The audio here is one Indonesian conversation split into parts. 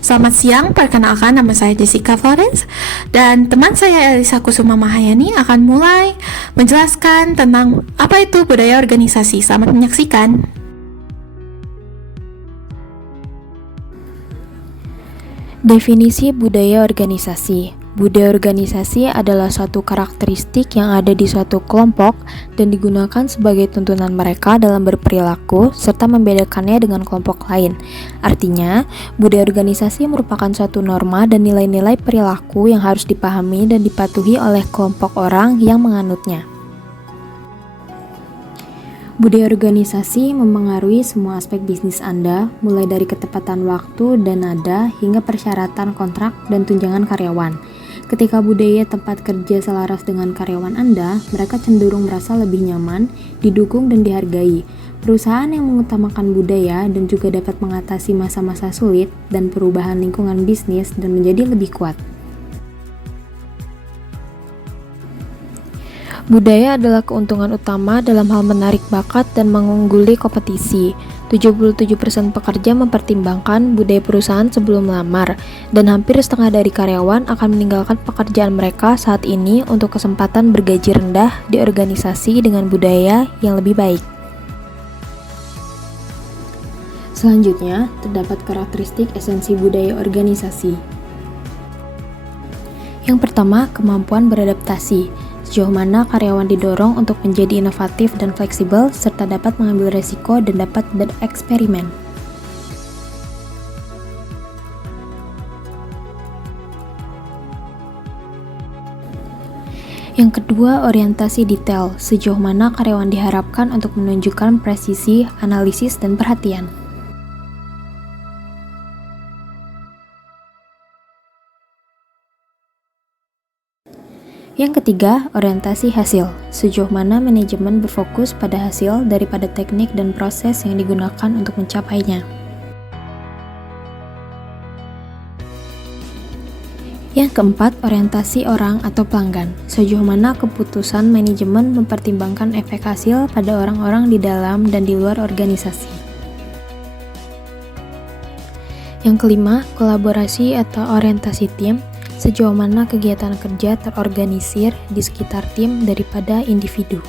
Selamat siang, perkenalkan nama saya Jessica Florence dan teman saya Elisa Kusuma Mahayani akan mulai menjelaskan tentang apa itu budaya organisasi. Selamat menyaksikan. Definisi budaya organisasi. Budaya organisasi adalah suatu karakteristik yang ada di suatu kelompok dan digunakan sebagai tuntunan mereka dalam berperilaku serta membedakannya dengan kelompok lain. Artinya, budaya organisasi merupakan suatu norma dan nilai-nilai perilaku yang harus dipahami dan dipatuhi oleh kelompok orang yang menganutnya. Budaya organisasi mempengaruhi semua aspek bisnis Anda, mulai dari ketepatan waktu dan nada hingga persyaratan kontrak dan tunjangan karyawan. Ketika budaya tempat kerja selaras dengan karyawan Anda, mereka cenderung merasa lebih nyaman, didukung dan dihargai. Perusahaan yang mengutamakan budaya dan juga dapat mengatasi masa-masa sulit dan perubahan lingkungan bisnis dan menjadi lebih kuat. Budaya adalah keuntungan utama dalam hal menarik bakat dan mengungguli kompetisi. 77% pekerja mempertimbangkan budaya perusahaan sebelum melamar, dan hampir setengah dari karyawan akan meninggalkan pekerjaan mereka saat ini untuk kesempatan bergaji rendah di organisasi dengan budaya yang lebih baik. Selanjutnya, terdapat karakteristik esensi budaya organisasi. Yang pertama, kemampuan beradaptasi. Sejauh mana karyawan didorong untuk menjadi inovatif dan fleksibel, serta dapat mengambil resiko dan dapat bereksperimen. Yang kedua, orientasi detail. Sejauh mana karyawan diharapkan untuk menunjukkan presisi, analisis, dan perhatian. Yang ketiga, orientasi hasil. Sejauh mana manajemen berfokus pada hasil daripada teknik dan proses yang digunakan untuk mencapainya. Yang keempat, orientasi orang atau pelanggan. Sejauh mana keputusan manajemen mempertimbangkan efek hasil pada orang-orang di dalam dan di luar organisasi. Yang kelima, kolaborasi atau orientasi tim. Sejauh mana kegiatan kerja terorganisir di sekitar tim daripada individu.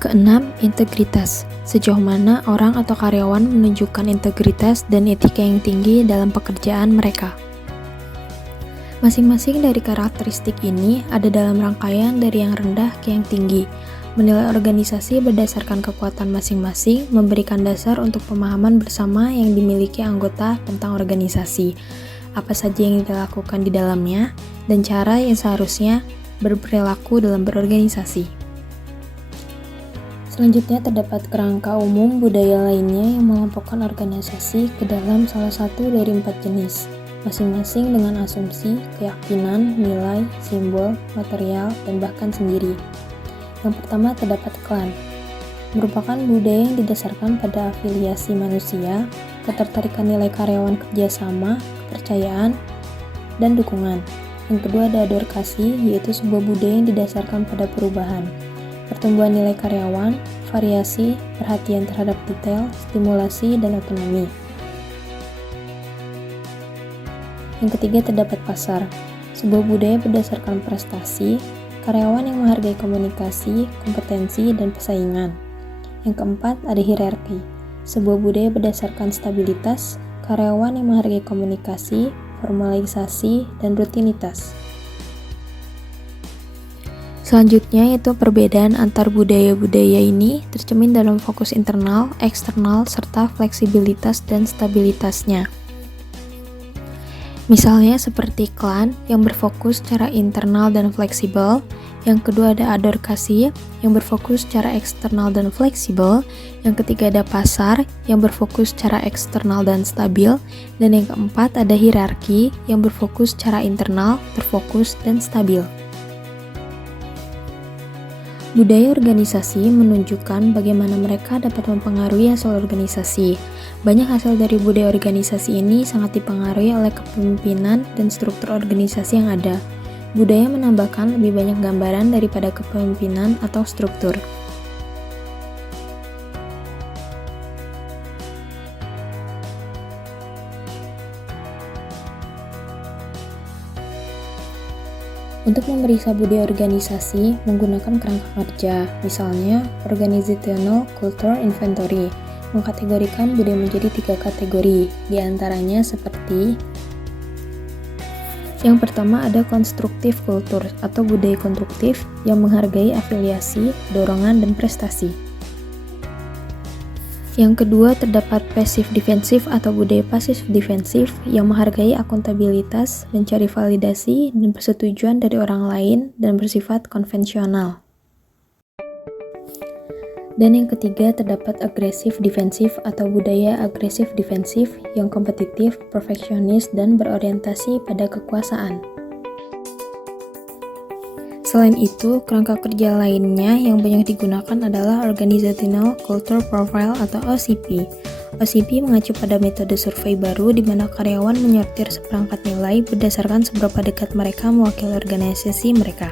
Keenam, integritas. Sejauh mana orang atau karyawan menunjukkan integritas dan etika yang tinggi dalam pekerjaan mereka. Masing-masing dari karakteristik ini ada dalam rangkaian dari yang rendah ke yang tinggi. Menilai organisasi berdasarkan kekuatan masing-masing memberikan dasar untuk pemahaman bersama yang dimiliki anggota tentang organisasi. Apa saja yang dilakukan di dalamnya, dan cara yang seharusnya berperilaku dalam berorganisasi. Selanjutnya terdapat kerangka umum budaya lainnya yang mengelompokkan organisasi ke dalam salah satu dari 4 jenis, masing-masing dengan asumsi, keyakinan, nilai, simbol, material, dan bahkan sendiri. Yang pertama terdapat klan, merupakan budaya yang didasarkan pada afiliasi manusia, ketertarikan nilai karyawan kerjasama, kepercayaan, dan dukungan. Yang kedua ada adorkasi, yaitu sebuah budaya yang didasarkan pada perubahan, pertumbuhan nilai karyawan, variasi, perhatian terhadap detail, stimulasi, dan otonomi. Yang ketiga terdapat pasar, sebuah budaya berdasarkan prestasi, karyawan yang menghargai komunikasi, kompetensi, dan persaingan. Yang keempat ada hierarki, sebuah budaya berdasarkan stabilitas, karyawan yang menghargai komunikasi, formalisasi, dan rutinitas. Selanjutnya yaitu perbedaan antar budaya-budaya ini tercermin dalam fokus internal, eksternal, serta fleksibilitas dan stabilitasnya. Misalnya seperti klan yang berfokus secara internal dan fleksibel. Yang kedua ada adorkasi yang berfokus secara eksternal dan fleksibel. Yang ketiga ada pasar yang berfokus secara eksternal dan stabil. Dan yang keempat ada hierarki yang berfokus secara internal, terfokus, dan stabil. Budaya organisasi menunjukkan bagaimana mereka dapat mempengaruhi hasil organisasi. Banyak hasil dari budaya organisasi ini sangat dipengaruhi oleh kepemimpinan dan struktur organisasi yang ada. Budaya menambahkan lebih banyak gambaran daripada kepemimpinan atau struktur. Untuk memeriksa budaya organisasi menggunakan kerangka kerja, misalnya Organizational Culture Inventory, mengkategorikan budaya menjadi 3 kategori, diantaranya seperti yang pertama ada konstruktif kultur atau budaya konstruktif yang menghargai afiliasi, dorongan, dan prestasi. Yang kedua terdapat pasif defensif atau budaya pasif defensif yang menghargai akuntabilitas, mencari validasi dan persetujuan dari orang lain dan bersifat konvensional. Dan yang ketiga terdapat agresif defensif atau budaya agresif defensif yang kompetitif, perfeksionis, dan berorientasi pada kekuasaan. Selain itu, kerangka kerja lainnya yang banyak digunakan adalah Organizational Culture Profile atau OCP. OCP mengacu pada metode survei baru di mana karyawan menyortir seperangkat nilai berdasarkan seberapa dekat mereka mewakili organisasi mereka.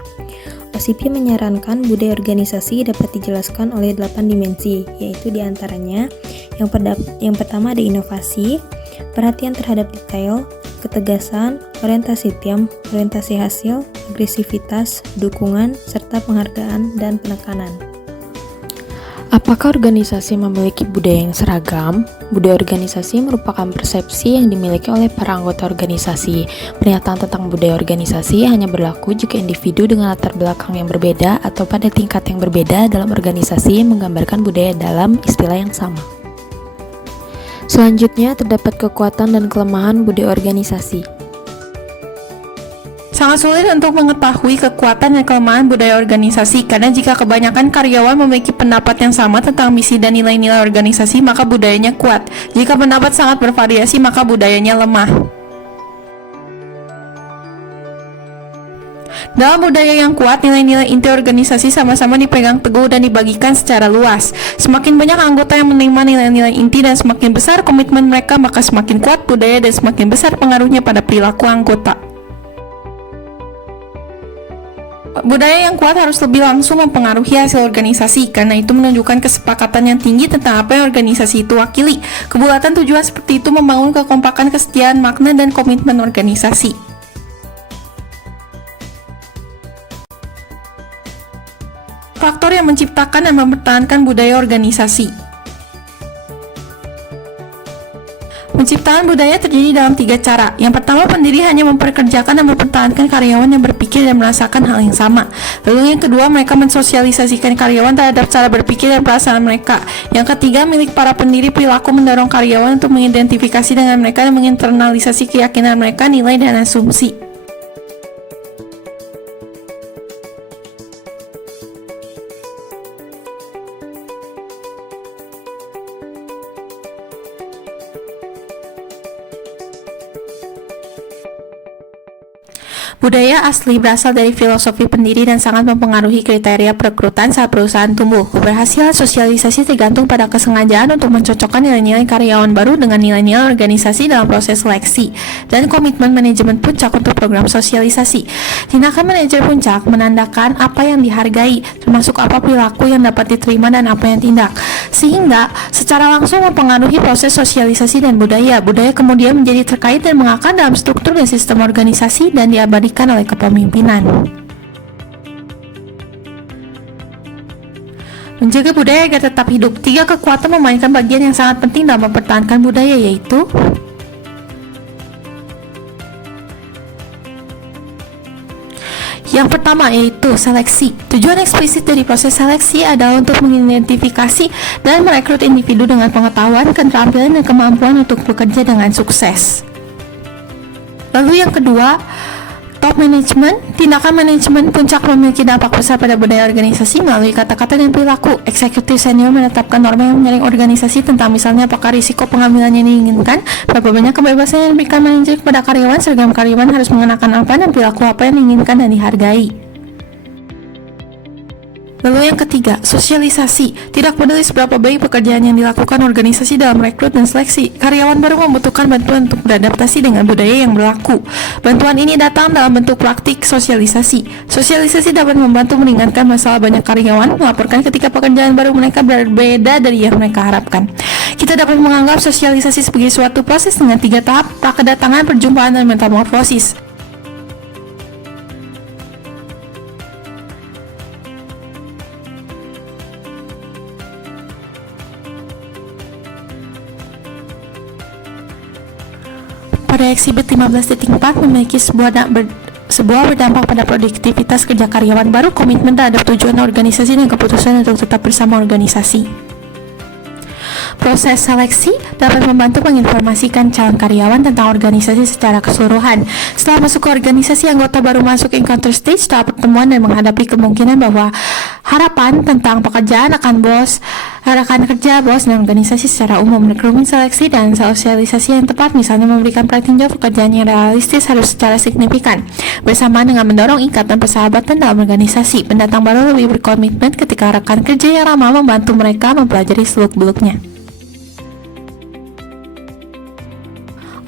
OCP menyarankan budaya organisasi dapat dijelaskan oleh 8 dimensi, yaitu diantaranya yang pertama ada inovasi, perhatian terhadap detail, ketegasan, orientasi tim, orientasi hasil, agresivitas, dukungan, serta penghargaan dan penekanan. Apakah organisasi memiliki budaya yang seragam? Budaya organisasi merupakan persepsi yang dimiliki oleh para anggota organisasi. Pernyataan tentang budaya organisasi hanya berlaku jika individu dengan latar belakang yang berbeda atau pada tingkat yang berbeda dalam organisasi menggambarkan budaya dalam istilah yang sama. Selanjutnya, terdapat kekuatan dan kelemahan budaya organisasi. Sangat sulit untuk mengetahui kekuatan dan kelemahan budaya organisasi karena jika kebanyakan karyawan memiliki pendapat yang sama tentang misi dan nilai-nilai organisasi, maka budayanya kuat. Jika pendapat sangat bervariasi, maka budayanya lemah. Dalam budaya yang kuat, nilai-nilai inti organisasi sama-sama dipegang teguh dan dibagikan secara luas. Semakin banyak anggota yang menerima nilai-nilai inti dan semakin besar komitmen mereka, maka semakin kuat budaya dan semakin besar pengaruhnya pada perilaku anggota. Budaya yang kuat harus lebih langsung mempengaruhi hasil organisasi, karena itu menunjukkan kesepakatan yang tinggi tentang apa yang organisasi itu wakili. Kebulatan tujuan seperti itu membangun kekompakan, kesetiaan, makna, dan komitmen organisasi. Faktor yang menciptakan dan mempertahankan budaya organisasi. Penciptaan budaya terjadi dalam 3 cara. Yang pertama, pendiri hanya memperkerjakan dan mempertahankan karyawan yang berpikir dan merasakan hal yang sama. Lalu yang kedua, mereka mensosialisasikan karyawan terhadap cara berpikir dan perasaan mereka. Yang ketiga, milik para pendiri perilaku mendorong karyawan untuk mengidentifikasi dengan mereka dan menginternalisasi keyakinan mereka, nilai, dan asumsi. Budaya asli berasal dari filosofi pendiri dan sangat mempengaruhi kriteria perekrutan saat perusahaan tumbuh. Keberhasilan sosialisasi tergantung pada kesengajaan untuk mencocokkan nilai-nilai karyawan baru dengan nilai-nilai organisasi dalam proses seleksi, dan komitmen manajemen puncak untuk program sosialisasi. Tindakan manajer puncak menandakan apa yang dihargai, termasuk apa perilaku yang dapat diterima dan apa yang tidak, sehingga secara langsung mempengaruhi proses sosialisasi dan budaya. Budaya kemudian menjadi terkait dan mengakar dalam struktur dan sistem organisasi dan diabadikan oleh kepemimpinan. Menjaga budaya agar tetap hidup. 3 kekuatan memainkan bagian yang sangat penting dalam mempertahankan budaya, yaitu yang pertama yaitu seleksi. Tujuan eksplisit dari proses seleksi adalah untuk mengidentifikasi dan merekrut individu dengan pengetahuan, keterampilan, dan kemampuan untuk bekerja dengan sukses. Lalu yang kedua, top management. Tindakan manajemen puncak memiliki dampak besar pada budaya organisasi melalui kata-kata dan perilaku. Eksekutif senior menetapkan norma yang menyaring organisasi tentang misalnya apakah risiko pengambilan yang diinginkan, berapa banyak kebebasan yang diberikan manajer kepada karyawan, seragam karyawan harus mengenakan apa, dan perilaku apa yang diinginkan dan dihargai. Lalu yang ketiga, sosialisasi. Tidak peduli seberapa baik pekerjaan yang dilakukan organisasi dalam rekrut dan seleksi, karyawan baru membutuhkan bantuan untuk beradaptasi dengan budaya yang berlaku. Bantuan ini datang dalam bentuk praktik sosialisasi. Sosialisasi dapat membantu meringankan masalah banyak karyawan melaporkan ketika pekerjaan baru mereka berbeda dari yang mereka harapkan. Kita dapat menganggap sosialisasi sebagai suatu proses dengan 3 tahap: prakedatangan, perjumpaan, dan metamorfosis. Kode Eksibit 15.4 memiliki sebuah berdampak pada produktivitas kerja karyawan baru, komitmen terhadap tujuan organisasi dan keputusan untuk tetap bersama organisasi. Proses seleksi dapat membantu menginformasikan calon karyawan tentang organisasi secara keseluruhan. Setelah masuk ke organisasi, anggota baru masuk encounter stage tahap pertemuan dan menghadapi kemungkinan bahwa harapan tentang pekerjaan akan rekan kerja, bos, dan organisasi secara umum. Rekrutmen, seleksi, dan sosialisasi yang tepat, misalnya memberikan perhatian jawab pekerjaan yang realistis, harus secara signifikan, bersamaan dengan mendorong ikatan persahabatan dalam organisasi. Pendatang baru lebih berkomitmen ketika rekan kerja yang ramah membantu mereka mempelajari seluk-beluknya.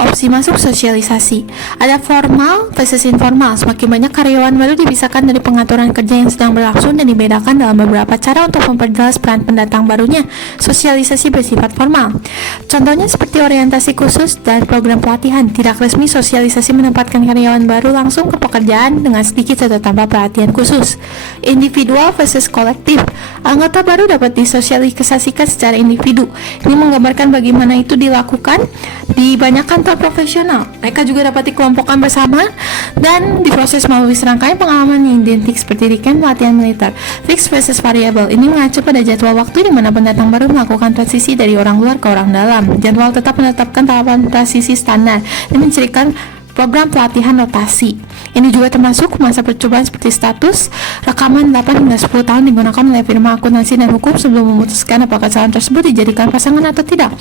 Opsi masuk sosialisasi. Ada formal versus informal. Semakin banyak karyawan baru dipisahkan dari pengaturan kerja yang sedang berlangsung dan dibedakan dalam beberapa cara untuk memperjelas peran pendatang barunya. Sosialisasi bersifat formal. Contohnya seperti orientasi khusus dan program pelatihan. Tidak resmi, sosialisasi menempatkan karyawan baru langsung ke pekerjaan dengan sedikit atau tanpa perhatian khusus. Individual versus kolektif. Anggota baru dapat disosialisasikan secara individu. Ini menggambarkan bagaimana itu dilakukan di banyak kantor profesional. Mereka juga dapat dikelompokkan bersama dan diproses melalui serangkaian pengalaman yang identik seperti di camp latihan militer. Fixed versus variable. Ini mengacu pada jadwal waktu di mana pendatang baru melakukan transisi dari orang luar ke orang dalam. Jadwal tetap menetapkan tahapan transisi standar dan mencirikan program pelatihan rotasi. Ini juga termasuk masa percobaan seperti status, rekaman 8 hingga 10 tahun digunakan oleh firma akuntansi dan hukum sebelum memutuskan apakah calon tersebut dijadikan pasangan atau tidak.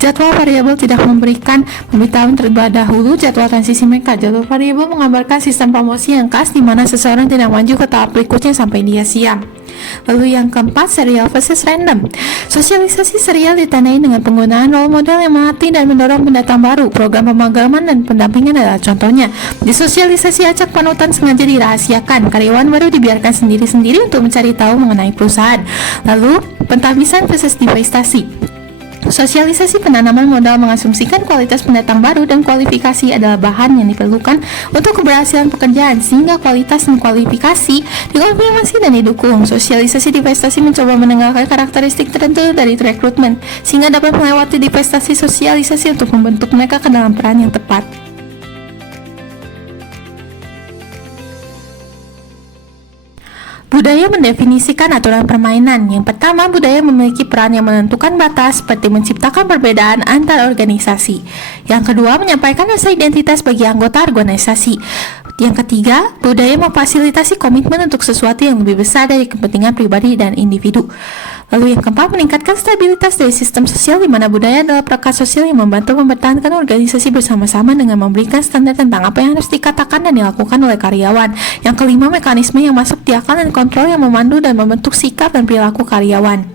Jadwal variabel tidak memberikan pemberitahuan terlebih dahulu jadwal transisi mereka. Jadwal variabel menggambarkan sistem promosi yang khas di mana seseorang tidak maju ke tahap berikutnya sampai dia siap. Lalu yang keempat, serial versus random. Sosialisasi serial ditandai dengan penggunaan role model yang melatih dan mendorong pendatang baru. Program pemagangan dan pendampingan adalah contohnya. Di sosialisasi acak panutan sengaja dirahasiakan. Karyawan baru dibiarkan sendiri-sendiri untuk mencari tahu mengenai perusahaan. Lalu, pentahbisan versus divestasi. Sosialisasi penanaman modal mengasumsikan kualitas pendatang baru dan kualifikasi adalah bahan yang diperlukan untuk keberhasilan pekerjaan, sehingga kualitas dan kualifikasi dikonfirmasi dan didukung. Sosialisasi divestasi mencoba menengahkan karakteristik tertentu dari rekrutmen, sehingga dapat melewati divestasi sosialisasi untuk membentuk mereka ke dalam peran yang tepat. Budaya mendefinisikan aturan permainan. Yang pertama, budaya memiliki peran yang menentukan batas seperti menciptakan perbedaan antar organisasi. Yang kedua, menyampaikan rasa identitas bagi anggota organisasi. Yang ketiga, budaya memfasilitasi komitmen untuk sesuatu yang lebih besar dari kepentingan pribadi dan individu. Lalu yang keempat, meningkatkan stabilitas dari sistem sosial di mana budaya adalah perangkat sosial yang membantu mempertahankan organisasi bersama-sama dengan memberikan standar tentang apa yang harus dikatakan dan dilakukan oleh karyawan. Yang kelima, mekanisme yang masuk di akal dan kontrol yang memandu dan membentuk sikap dan perilaku karyawan.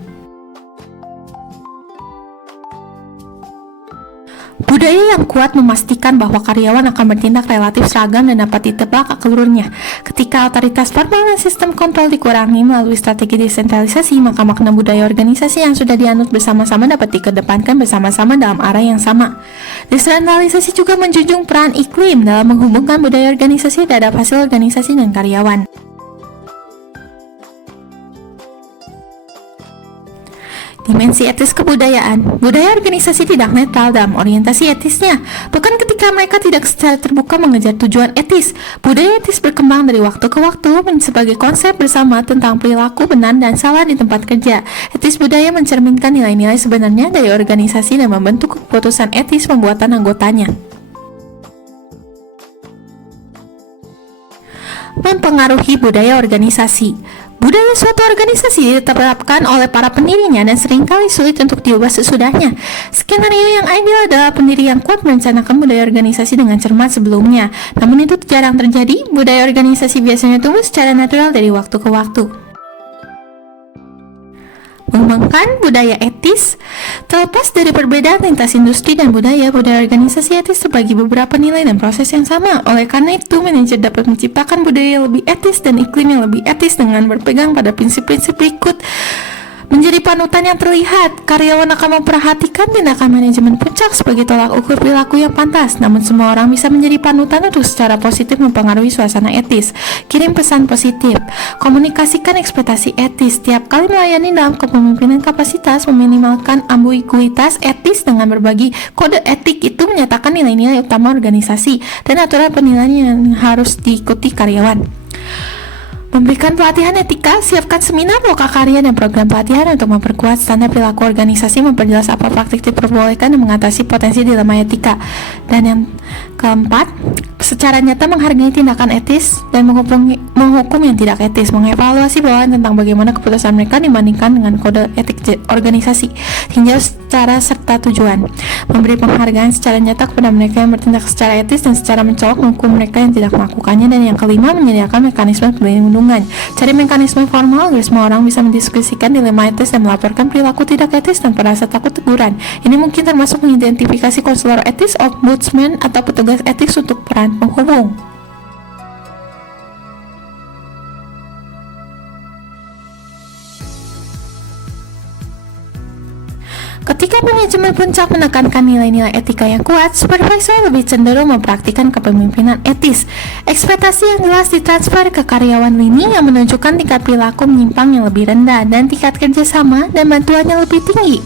Budaya yang kuat memastikan bahwa karyawan akan bertindak relatif seragam dan dapat ditebak alurnya. Ketika otoritas formal dan sistem kontrol dikurangi melalui strategi desentralisasi, maka makna budaya organisasi yang sudah dianut bersama-sama dapat dikedepankan bersama-sama dalam arah yang sama. Desentralisasi juga menjunjung peran iklim dalam menghubungkan budaya organisasi terhadap hasil organisasi dan karyawan. Dimensi etis kebudayaan. Budaya organisasi tidak netral dalam orientasi etisnya. Bahkan ketika mereka tidak secara terbuka mengejar tujuan etis, budaya etis berkembang dari waktu ke waktu sebagai konsep bersama tentang perilaku benar dan salah di tempat kerja. Etis budaya mencerminkan nilai-nilai sebenarnya dari organisasi dan membentuk keputusan etis pembuatan anggotanya. Mempengaruhi budaya organisasi. Budaya suatu organisasi diterapkan oleh para pendirinya dan seringkali sulit untuk diubah sesudahnya. Skenario yang ideal adalah pendiri yang kuat merencanakan budaya organisasi dengan cermat sebelumnya. Namun itu jarang terjadi. Budaya organisasi biasanya tumbuh secara natural dari waktu ke waktu. Mengembangkan budaya etis. Terlepas dari perbedaan lintas industri dan budaya organisasi etis terbagi beberapa nilai dan proses yang sama. Oleh karena itu, manajer dapat menciptakan budaya yang lebih etis dan iklim yang lebih etis dengan berpegang pada prinsip-prinsip berikut. Menjadi panutan yang terlihat, karyawan akan memperhatikan tindakan manajemen puncak sebagai tolak ukur perilaku yang pantas. Namun semua orang bisa menjadi panutan untuk secara positif mempengaruhi suasana etis. Kirim pesan positif. Komunikasikan ekspektasi etis. Setiap kali melayani dalam kepemimpinan kapasitas, meminimalkan ambiguitas etis dengan berbagi kode etik itu menyatakan nilai-nilai utama organisasi dan aturan penilaian yang harus diikuti karyawan. Memberikan pelatihan etika, siapkan seminar, loka karya, dan program pelatihan untuk memperkuat standar perilaku organisasi, memperjelas apa praktik diperbolehkan dan mengatasi potensi dilema etika. Dan yang keempat, secara nyata menghargai tindakan etis dan menghukum yang tidak etis, mengevaluasi bawahan tentang bagaimana keputusan mereka dibandingkan dengan kode etik organisasi, hingga secara serta tujuan. Memberi penghargaan secara nyata kepada mereka yang bertindak secara etis dan secara mencolok menghukum mereka yang tidak melakukannya. Dan yang kelima, menyediakan mekanisme perlindungan. Cari mekanisme formal agar semua orang bisa mendiskusikan dilema etis dan melaporkan perilaku tidak etis tanpa rasa takut teguran. Ini mungkin termasuk mengidentifikasi konselor etis, ombudsman, atau petugas etis untuk peran penghubung. Ketika manajemen puncak menekankan nilai-nilai etika yang kuat, supervisor lebih cenderung mempraktikkan kepemimpinan etis. Ekspektasi yang jelas ditransfer ke karyawan lini yang menunjukkan tingkat perilaku menyimpang yang lebih rendah dan tingkat kerjasama dan bantuannya lebih tinggi.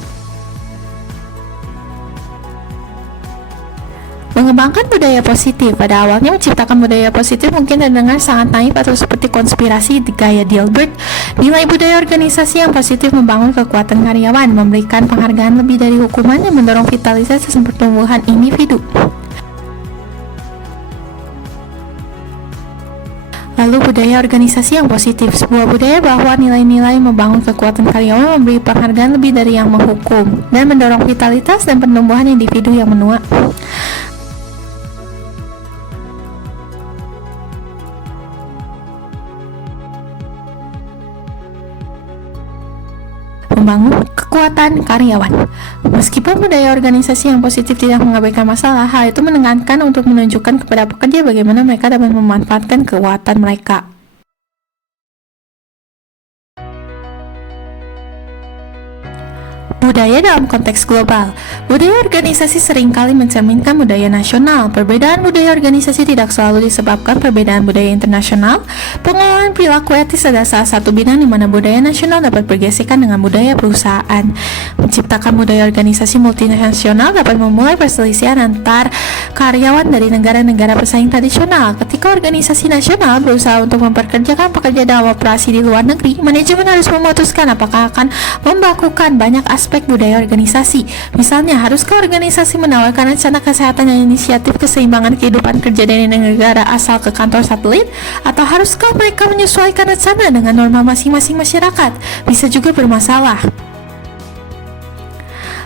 Mengembangkan budaya positif. Pada awalnya menciptakan budaya positif mungkin terdengar sangat naif atau seperti konspirasi di gaya Dilbert. Nilai budaya organisasi yang positif membangun kekuatan karyawan, memberikan penghargaan lebih dari hukuman, dan mendorong vitalisasi dan pertumbuhan individu. Lalu budaya organisasi yang positif, sebuah budaya bahwa nilai-nilai membangun kekuatan karyawan, memberi penghargaan lebih dari yang menghukum, dan mendorong vitalitas dan pertumbuhan individu yang menua. Membangun kekuatan karyawan. Meskipun budaya organisasi yang positif tidak mengabaikan masalah, hal itu menekankan untuk menunjukkan kepada pekerja bagaimana mereka dapat memanfaatkan kekuatan mereka. Budaya dalam konteks global. Budaya organisasi seringkali mencerminkan budaya nasional. Perbedaan budaya organisasi tidak selalu disebabkan perbedaan budaya internasional. Pengelolaan perilaku etis adalah salah satu bidang di mana budaya nasional dapat bergesekan dengan budaya perusahaan. Menciptakan budaya organisasi multinasional dapat memulai perselisihan antar karyawan dari negara-negara pesaing tradisional. Ketika organisasi nasional berusaha untuk memperkerjakan pekerja dalam operasi di luar negeri, manajemen harus memutuskan apakah akan membakukan banyak aspek budaya organisasi. Misalnya, haruskah organisasi menawarkan rencana kesehatan dan inisiatif keseimbangan kehidupan kerja dari negara asal ke kantor satelit? Atau haruskah mereka menyesuaikan rencana dengan norma masing-masing masyarakat? Bisa juga bermasalah.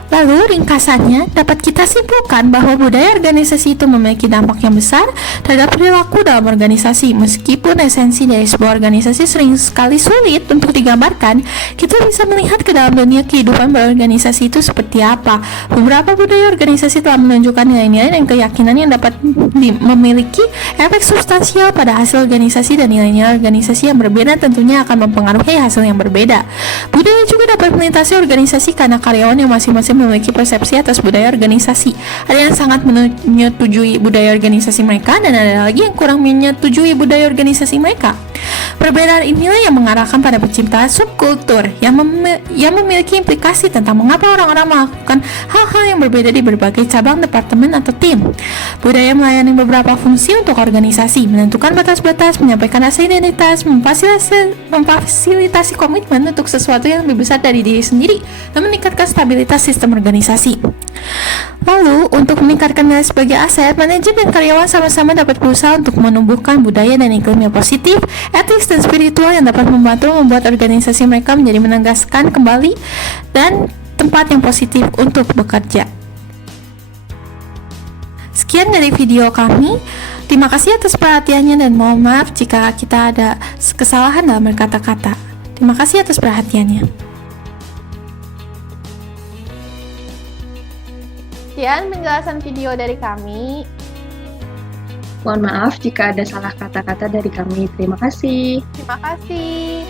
Lalu ringkasannya, dapat kita simpulkan bahwa budaya organisasi itu memiliki dampak yang besar terhadap perilaku dalam organisasi. Meskipun esensi dari sebuah organisasi sering sekali sulit untuk digambarkan, kita bisa melihat ke dalam dunia kehidupan berorganisasi itu seperti apa. Beberapa budaya organisasi telah menunjukkan nilai-nilai dan keyakinan yang dapat memiliki efek substansial pada hasil organisasi, dan nilai-nilai organisasi yang berbeda tentunya akan mempengaruhi hasil yang berbeda. Budaya juga dapat melintasi organisasi karena karyawan yang masing-masing memiliki persepsi atas budaya organisasi. Ada yang sangat menyetujui budaya organisasi mereka, dan ada lagi yang kurang menyetujui budaya organisasi mereka. Perbedaan inilah yang mengarahkan pada penciptaan subkultur yang memiliki implikasi tentang mengapa orang-orang melakukan hal-hal yang berbeda di berbagai cabang, departemen, atau tim. Budaya melayani beberapa fungsi untuk organisasi, menentukan batas-batas, menyampaikan rasa identitas, memfasilitasi komitmen untuk sesuatu yang lebih besar dari diri sendiri, dan meningkatkan stabilitas sistem organisasi. Lalu, untuk meningkatkan nilai sebagai aset, manajemen dan karyawan sama-sama dapat berusaha untuk menumbuhkan budaya dan iklim yang positif, etis, dan spiritual yang dapat membantu membuat organisasi mereka menjadi menegaskan kembali dan tempat yang positif untuk bekerja. Sekian dari video kami. Terima kasih atas perhatiannya dan mohon maaf jika kita ada kesalahan dalam berkata-kata. Terima kasih atas perhatiannya. Sekian penjelasan video dari kami. Mohon maaf jika ada salah kata-kata dari kami. Terima kasih. Terima kasih.